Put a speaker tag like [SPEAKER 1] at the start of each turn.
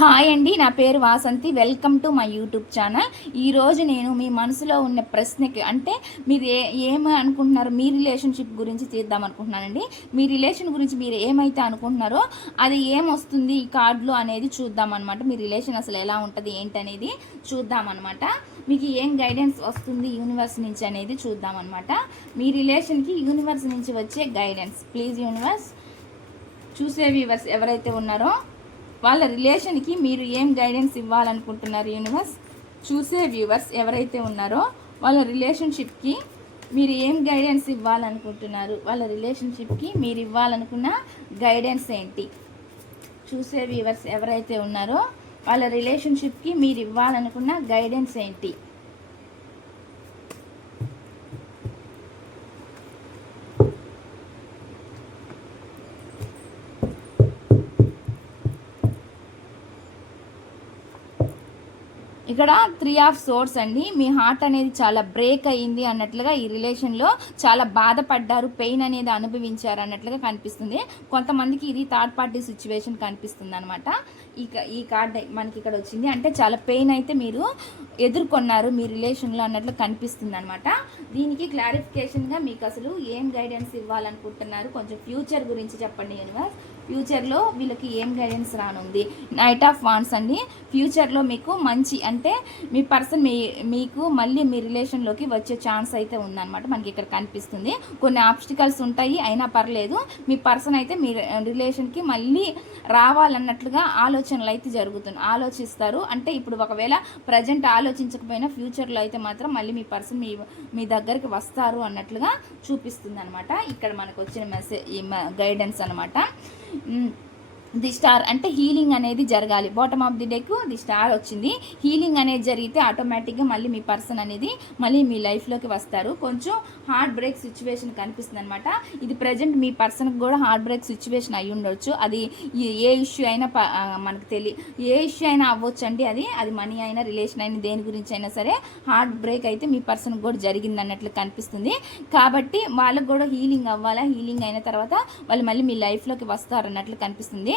[SPEAKER 1] Hi అండి నా పేరు Vasanthi. Welcome to my YouTube channel. ఈరోజు నేను మీ మనసులో ఉన్న ప్రశ్నకి అంటే మీరు ఏ ఏమి అనుకుంటున్నారో మీ రిలేషన్షిప్ గురించి తీద్దాం అనుకుంటున్నానండి. మీ రిలేషన్ గురించి మీరు ఏమైతే అనుకుంటున్నారో అది ఏమొస్తుంది ఈ కార్డులో అనేది చూద్దాం అనమాట మీ రిలేషన్ అసలు ఎలా ఉంటుంది ఏంటనేది చూద్దాం అనమాట మీకు ఏం గైడెన్స్ వస్తుంది యూనివర్స్ నుంచి అనేది చూద్దాం అనమాట మీ రిలేషన్కి యూనివర్స్ నుంచి వచ్చే గైడెన్స్. ప్లీజ్ యూనివర్స్ చూసే వ్యూవర్స్ ఎవరైతే ఉన్నారో వాళ్ళ రిలేషన్కి మీరు ఏం గైడెన్స్ ఇవ్వాలనుకుంటున్నారు యూనివర్స్ చూసే వ్యూవర్స్ ఎవరైతే ఉన్నారో వాళ్ళ రిలేషన్షిప్కి మీరు ఏం గైడెన్స్ ఇవ్వాలనుకుంటున్నారు? వాళ్ళ రిలేషన్షిప్కి మీరు ఇవ్వాలనుకున్న గైడెన్స్ ఏంటి? చూసే వ్యూవర్స్ ఎవరైతే ఉన్నారో వాళ్ళ రిలేషన్షిప్కి మీరు ఇవ్వాలనుకున్న గైడెన్స్ ఏంటి? ఇక్కడ త్రీ ఆఫ్ సోర్స్ అండి. మీ హార్ట్ అనేది చాలా బ్రేక్ అయ్యింది అన్నట్లుగా ఈ రిలేషన్లో చాలా బాధపడ్డారు పెయిన్ అనేది అనుభవించారు అన్నట్లుగా కనిపిస్తుంది. కొంతమందికి ఇది థర్డ్ పార్టీ సిచ్యువేషన్ కనిపిస్తుంది అనమాట ఈ ఈ కార్డ్ మనకి ఇక్కడ వచ్చింది. అంటే చాలా పెయిన్ అయితే మీరు ఎదుర్కొన్నారు మీ రిలేషన్లో అన్నట్లు కనిపిస్తుంది అనమాట దీనికి క్లారిఫికేషన్గా మీకు అసలు ఏం గైడెన్స్ ఇవ్వాలనుకుంటున్నారు? కొంచెం ఫ్యూచర్ గురించి చెప్పండి యూనివర్స్ ఫ్యూచర్లో వీళ్ళకి ఏం గైడెన్స్ రానుంది? నైట్ ఆఫ్ వాన్స్ అండి. ఫ్యూచర్లో మీకు మంచి అంటే మీ పర్సన్ మీ మీకు మళ్ళీ మీ రిలేషన్లోకి వచ్చే ఛాన్స్ అయితే ఉందన్నమాట మనకి ఇక్కడ కనిపిస్తుంది. కొన్ని ఆబ్స్టికల్స్ ఉంటాయి అయినా పర్లేదు. మీ పర్సన్ అయితే మీ రిలేషన్కి మళ్ళీ రావాలన్నట్లుగా ఆలోచనలు అయితే జరుగుతున్నాయి ఆలోచిస్తారు. అంటే ఇప్పుడు ఒకవేళ ప్రజెంట్ ఆలోచించకపోయినా ఫ్యూచర్లో అయితే మాత్రం మళ్ళీ మీ పర్సన్ మీ మీ దగ్గరికి వస్తారు అన్నట్లుగా చూపిస్తుంది అనమాట ఇక్కడ మనకు వచ్చిన మెసేజ్ గైడెన్స్ అనమాట ది స్టార్ అంటే హీలింగ్ అనేది జరగాలి. బాటమ్ ఆఫ్ ది డేకు ది స్టార్ వచ్చింది. హీలింగ్ అనేది జరిగితే ఆటోమేటిక్గా మళ్ళీ మీ పర్సన్ అనేది మళ్ళీ మీ లైఫ్లోకి వస్తారు. కొంచెం హార్ట్ బ్రేక్ సిచ్యువేషన్ కనిపిస్తుంది అనమాట ఇది ప్రజెంట్ మీ పర్సన్కి కూడా హార్ట్ బ్రేక్ సిచ్యువేషన్ అయి ఉండొచ్చు. అది ఏ ఇష్యూ అయినా మనకు తెలియ ఏ ఇష్యూ అయినా అవ్వచ్చు అండి అది. అది మనీ అయినా రిలేషన్ అయినా దేని గురించి అయినా సరే హార్ట్ బ్రేక్ అయితే మీ పర్సన్కి కూడా జరిగింది అన్నట్లు కనిపిస్తుంది. కాబట్టి వాళ్ళకు కూడా హీలింగ్ అవ్వాలా? హీలింగ్ అయిన తర్వాత వాళ్ళు మళ్ళీ మీ లైఫ్లోకి వస్తారు అన్నట్లు కనిపిస్తుంది.